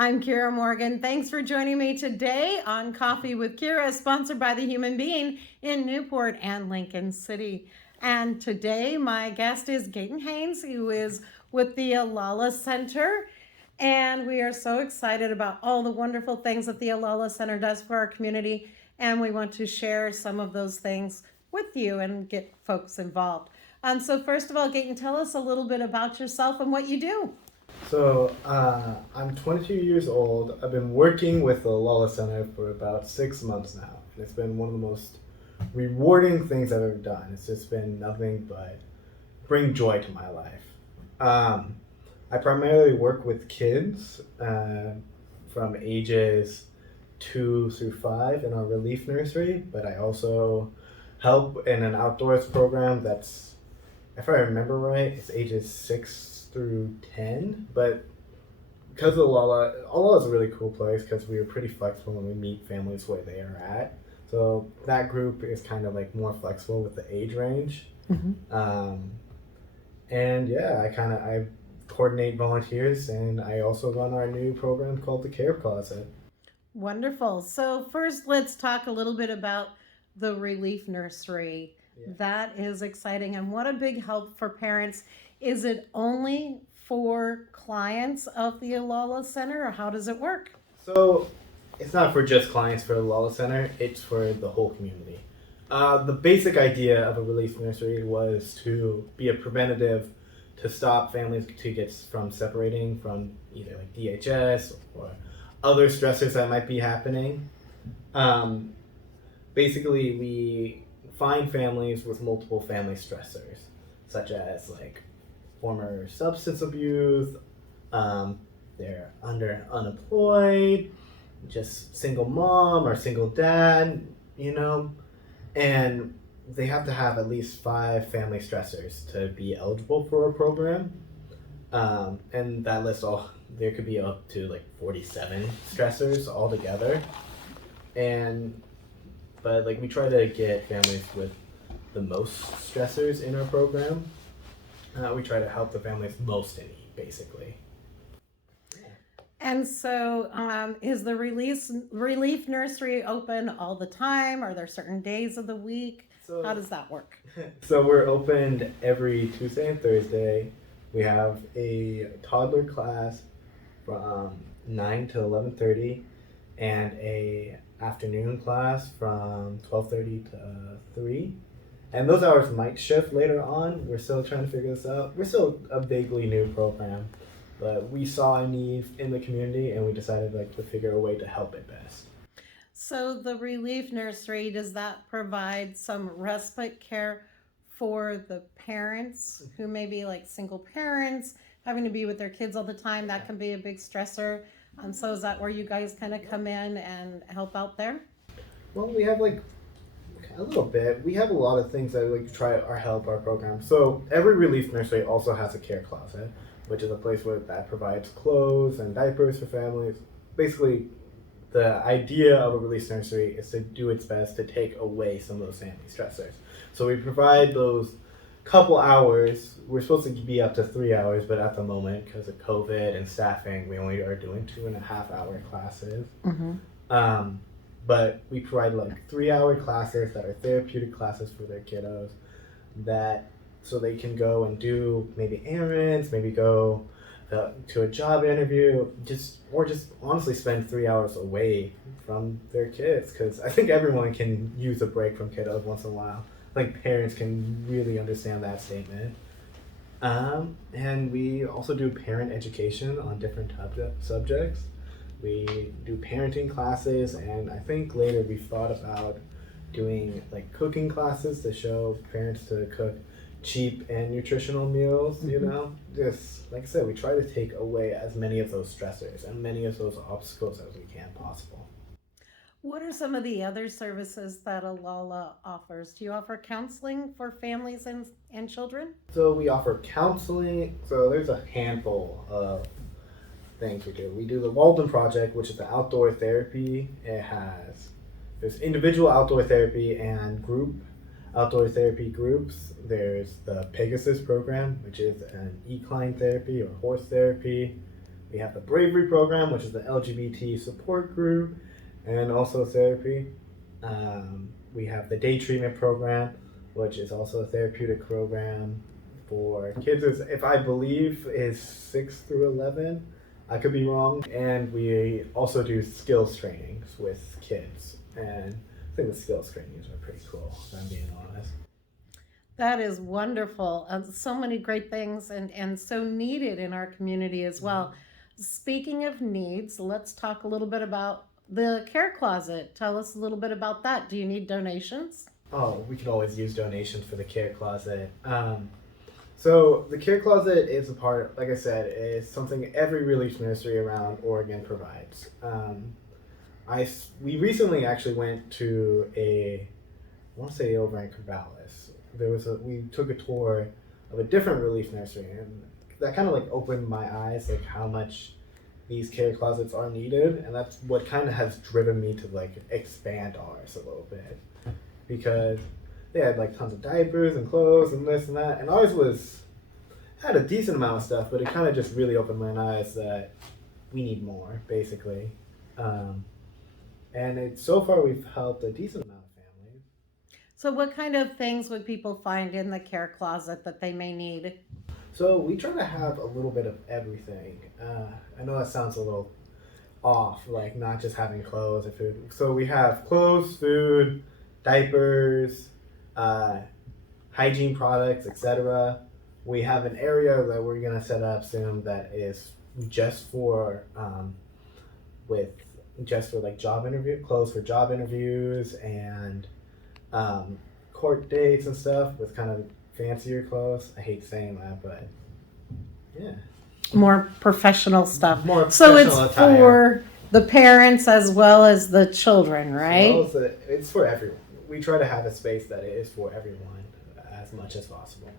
I'm Kiera Morgan. Thanks for joining me today on Coffee with Kiera, sponsored by the Human Being in Newport and Lincoln City. And today my guest is Gaiten Haynes, who is with the Olalla Center. And we are so excited about all the wonderful things that the Olalla Center does for our community. And we want to share some of those things with you and get folks involved. So first of all, Gaiten, tell us a little bit about yourself and what you do. I'm 22 years old. I've been working with the Olalla Center for about 6 months now, and it's been one of the most rewarding things I've ever done. It's just been nothing but bring joy to my life. I primarily work with kids from ages 2 through 5 in our relief nursery, but I also help in an outdoors program that's, if I remember right, it's ages 6 through 10. But because of Olalla is a really cool place because we are pretty flexible when we meet families where they are at. So that group is kind of like more flexible with the age range. And yeah, I coordinate volunteers, and I also run our new program called the Care Closet. Wonderful. So first, let's talk a little bit about the relief nursery. Yeah. That is exciting, and what a big help for parents. Is it only for clients of the Olalla Center, or how does it work? So it's not for just clients for the Olalla Center, it's for the whole community. The basic idea of a relief nursery was to be a preventative to stop families to get from separating from either like DHS or other stressors that might be happening. Basically, we find families with multiple family stressors, such as like former substance abuse, they're unemployed, just single mom or single dad, and they have to have at least 5 family stressors to be eligible for a program. And that list there could be up to like 47 stressors altogether. But like we try to get families with the most stressors in our program. We try to help the families most in need, basically. And so, is the relief nursery open all the time? Are there certain days of the week? How does that work? So we're open every Tuesday and Thursday. We have a toddler class from 9 to 11:30, and a afternoon class from 12:30 to 3. And those hours might shift later on. We're still trying to figure this out. We're still a vaguely new program, but we saw a need in the community, and we decided to figure a way to help it best. So the relief nursery, does that provide some respite care for the parents who may be like single parents, having to be with their kids all the time? That can be a big stressor. So is that where you guys kind of come in and help out there? Well, we have a little bit. We have a lot of things that try our help our program. So every relief nursery also has a care closet, which is a place that provides clothes and diapers for families. Basically, the idea of a relief nursery is to do its best to take away some of those family stressors. So we provide those couple hours. We're supposed to be up to 3 hours, but at the moment, because of COVID and staffing, we only are doing 2.5-hour classes. But we provide 3-hour classes that are therapeutic classes for their kiddos, so they can go and do maybe errands, maybe go to a job interview, or just honestly spend 3 hours away from their kids, because I think everyone can use a break from kiddos once in a while. Parents can really understand that statement. And we also do parent education on different subjects. We do parenting classes, and I think later we thought about doing cooking classes to show parents to cook cheap and nutritional meals. Just like I said, we try to take away as many of those stressors and many of those obstacles as we can possible. What are some of the other services that Olalla offers? Do you offer counseling for families and children? So we offer counseling. So there's a handful of things we do. We do the Walden Project, which is the outdoor therapy. There's individual outdoor therapy and group outdoor therapy groups. There's the Pegasus program, which is an equine therapy or horse therapy. We have the Bravery program, which is the LGBT support group, and also therapy. We have the day treatment program, which is also a therapeutic program for kids, if I believe, is 6 through 11. I could be wrong. And we also do skills trainings with kids. And I think the skills trainings are pretty cool, if I'm being honest. That is wonderful. So many great things and so needed in our community as well. Speaking of needs, let's talk a little bit about the care closet. Tell us a little bit about that. Do you need donations? Oh, we could always use donations for the care closet. So the care closet is a part, like I said, is something every relief nursery around Oregon provides. We recently actually went to I want to say over in Corvallis. We took a tour of a different relief nursery, and that kind of like opened my eyes, like how much these care closets are needed, and that's what kind of has driven me to like expand ours a little bit, because they had like tons of diapers and clothes and this and that, and ours had a decent amount of stuff, but it kind of just really opened my eyes that we need more, basically. And so far we've helped a decent amount of families. So, what kind of things would people find in the care closet that they may need? So we try to have a little bit of everything. I know that sounds a little off, like not just having clothes or food. So we have clothes, food, diapers, hygiene products, etc. We have an area that we're gonna set up soon that is just for like clothes for job interviews and court dates and stuff with kind of fancier clothes. I hate saying that, but yeah. More professional stuff. More So professional it's attire. for the parents as well as the children, right? Well, it's for everyone. We try to have a space that is for everyone as much as possible.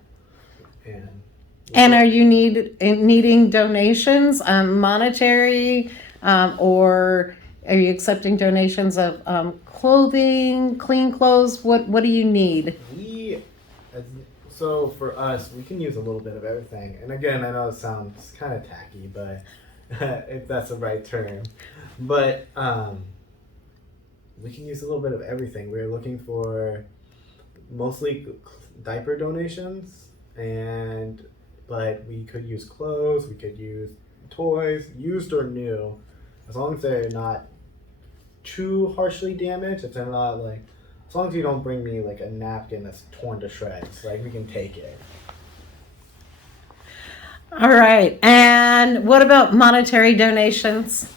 And are you needing donations, monetary, or are you accepting donations of clothing, clean clothes? What do you need? So for us, we can use a little bit of everything. And again, I know it sounds kind of tacky, but if that's the right term, but we can use a little bit of everything. We're looking for mostly diaper donations, but we could use clothes, we could use toys, used or new, as long as they're not too harshly damaged. If they're not like, as long as you don't bring me like a napkin that's torn to shreds, like we can take it. All right. And what about monetary donations?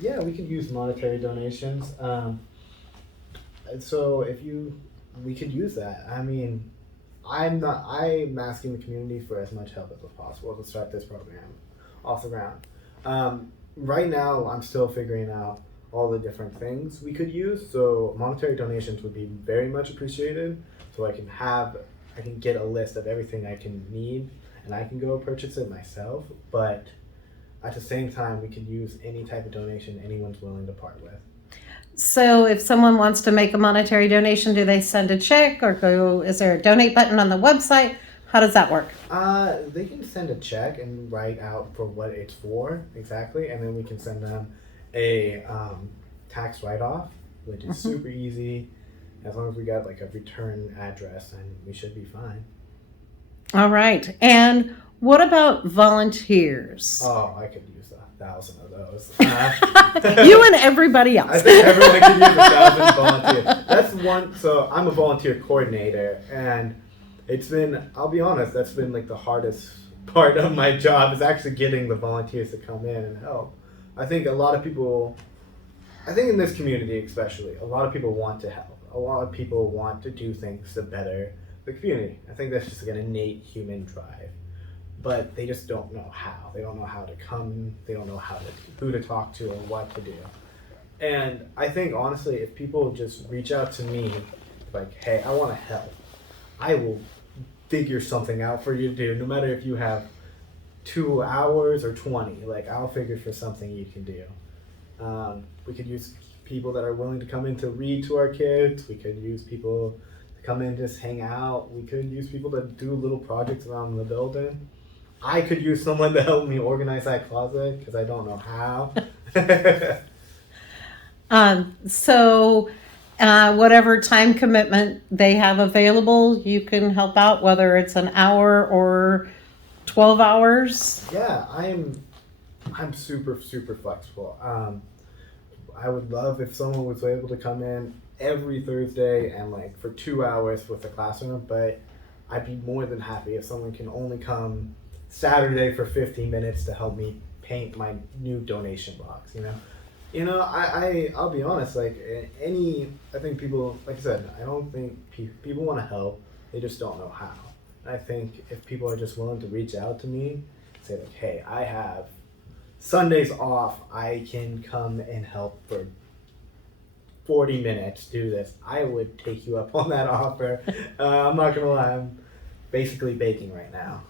Yeah, we could use monetary donations. So we could use that. I mean, I'm asking the community for as much help as possible to start this program off the ground. Right now, I'm still figuring out all the different things we could use. So monetary donations would be very much appreciated. So I can get a list of everything I can need, and I can go purchase it myself. But at the same time, we could use any type of donation anyone's willing to part with. So if someone wants to make a monetary donation, do they send a check or is there a donate button on the website? How does that work? They can send a check and write out for what it's for exactly, and then we can send them a tax write-off, which is super easy. As long as we got like a return address, and we should be fine. All right. And what about volunteers? Oh, I could use 1,000 of those. You and everybody else. I think everyone could use 1,000 volunteers. That's one. So I'm a volunteer coordinator, and I'll be honest, that's been like the hardest part of my job is actually getting the volunteers to come in and help. I think in this community especially, a lot of people want to help. A lot of people want to do things to better the community. I think that's just like an innate human drive. But they just don't know how. They don't know how to come. They don't know who to talk to or what to do. And I think honestly, if people just reach out to me, like, hey, I want to help, I will figure something out for you to do. No matter if you have 2 hours or 20, like I'll figure for something you can do. We could use people that are willing to come in to read to our kids. We could use people to come in and just hang out. We could use people that do little projects around the building. I could use someone to help me organize that closet because I don't know how. So whatever time commitment they have available, you can help out, whether it's an hour or 12 hours. Yeah, I'm super flexible. I would love if someone was able to come in every Thursday and like for 2 hours with the classroom, but I'd be more than happy if someone can only come Saturday for 15 minutes to help me paint my new donation box. I'll be honest. Like I think people, like I said, I don't think people want to help. They just don't know how. I think if people are just willing to reach out to me, say like, hey, I have Sundays off, I can come and help for 40 minutes, do this, I would take you up on that offer. I'm not gonna lie, I'm basically baking right now.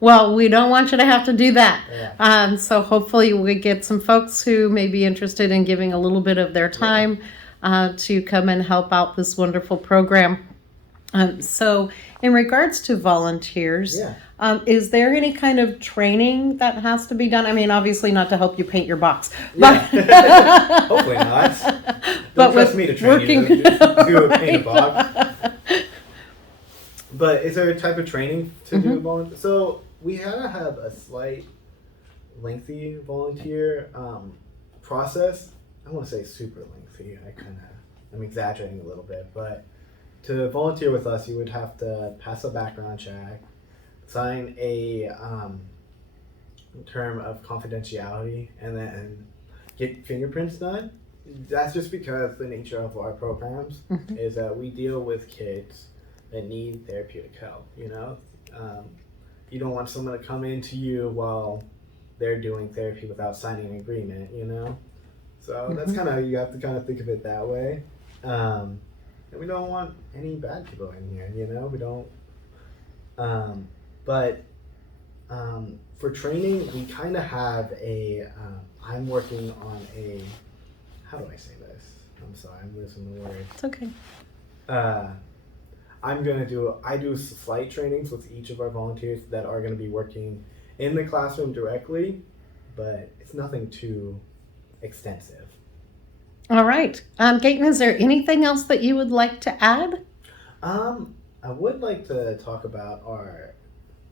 Well, we don't want you to have to do that. Yeah. So hopefully we get some folks who may be interested in giving a little bit of their time to come and help out this wonderful program. So in regards to volunteers, is there any kind of training that has to be done? I mean, obviously not to help you paint your box. Yeah. Hopefully not. Don't trust me to train you to do a paint a box. But is there a type of training to do volunteer? So we had to have a slight lengthy volunteer process. I want to say super lengthy. I'm exaggerating a little bit, but to volunteer with us, you would have to pass a background check, sign a term of confidentiality, and then get fingerprints done. That's just because the nature of our programs is that we deal with kids that need therapeutic help. You don't want someone to come into you while they're doing therapy without signing an agreement. So that's you have to think of it that way. And we don't want any bad people in here. We don't. But for training, we have a. I'm working on a. How do I say this? I'm sorry, I'm losing the words. It's okay. I do slight trainings with each of our volunteers that are going to be working in the classroom directly, but it's nothing too extensive. All right. Gaiten, is there anything else that you would like to add? I would like to talk about our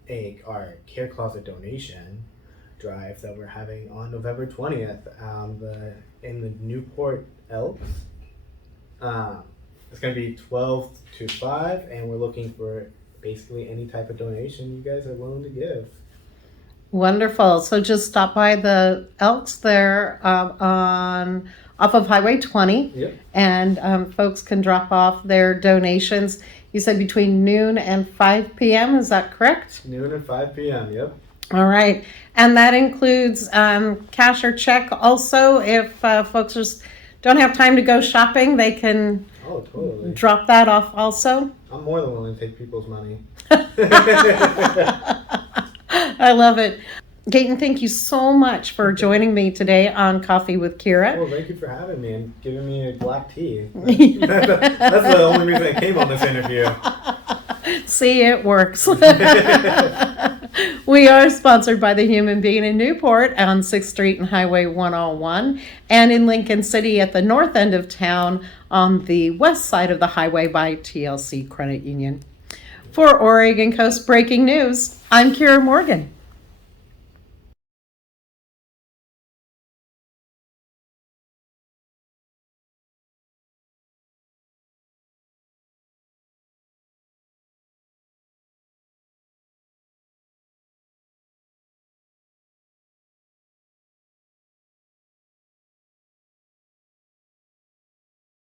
care closet donation drive that we're having on November 20th in the Newport Elks. It's going to be 12 to 5, and we're looking for basically any type of donation you guys are willing to give. Wonderful. So just stop by the Elks there off of Highway 20. Yep. And folks can drop off their donations. You said between noon and 5 p.m. Is that correct? Noon and 5 p.m. Yep. All right. And that includes cash or check also. If folks just don't have time to go shopping, they can totally drop that off also. I'm more than willing to take people's money. I love it. Gaiten, thank you so much for joining me today on Coffee with Kiera. Well, thank you for having me and giving me a black tea. That's the only reason I came on this interview. See, it works. We are sponsored by the Human Being in Newport on 6th Street and Highway 101, and in Lincoln City at the north end of town on the west side of the highway by TLC Credit Union. For Oregon Coast Breaking News, I'm Kiera Morgan.